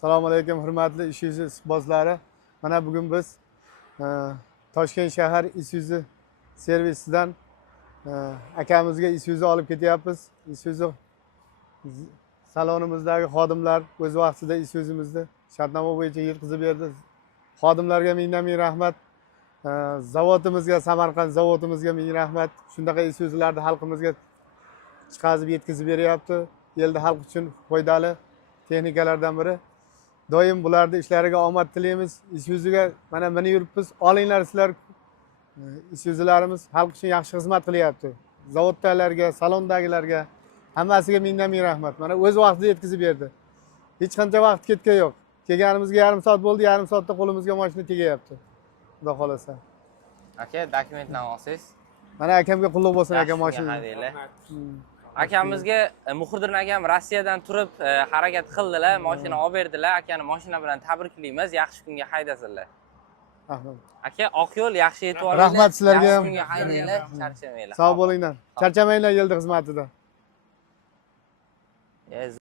Assalomu alaykum, hurmatli Isuzu ishqibozlari. Mana bugun biz Toshkent shahar Isuzu servisidan akamizga Isuzu olib ketyapmiz. Isuzu salonimizdagi xodimlar o'z vaqtida Isuzu'mizni shartnoma bo'yicha yetkazib berdi. Xodimlarga ming rahmat. Zavodimizga, Samarqand zavodimizga ming rahmat. Shunaqa Isuzularni xalqimizga chiqazib yetkazib beryapti. Elda xalq uchun foydali texnikalardan biri. Doim bularni ishlariga omad tilaymiz. Isuzuga mana minib yuribmiz. Olinglar sizlar. Isuzularimiz xalq uchun yaxshi xizmat qilyapti. Zavoddagilarga, salondagilarga hammasiga ming rahmat. Mana o'z vaqtida yetkazib berdi. Hech qancha vaqt ketgan yo'q. Kelganimizga yarim soat bo'ldi, yarim soatda qo'limizga mashina tegayapti. Xudo xolasa. Aka, dokumentlarni olsangiz. Mana akamga qulluq bo'lsin aka mashina. Akamizga Muhriddin akam Rossiyadan turib harakat qildilar, mashina olib berdilar. Akani mashina bilan tabriklaymiz, yaxshi kunga haydasinlar. Rahmat. Aka, oq yo'l yaxshi yetib olinglar. Rahmat sizlarga ham. Yaxshi kunga haydanglar, charchamanglar. Sog' bo'linglar. Charchamanglar yildi xizmatida.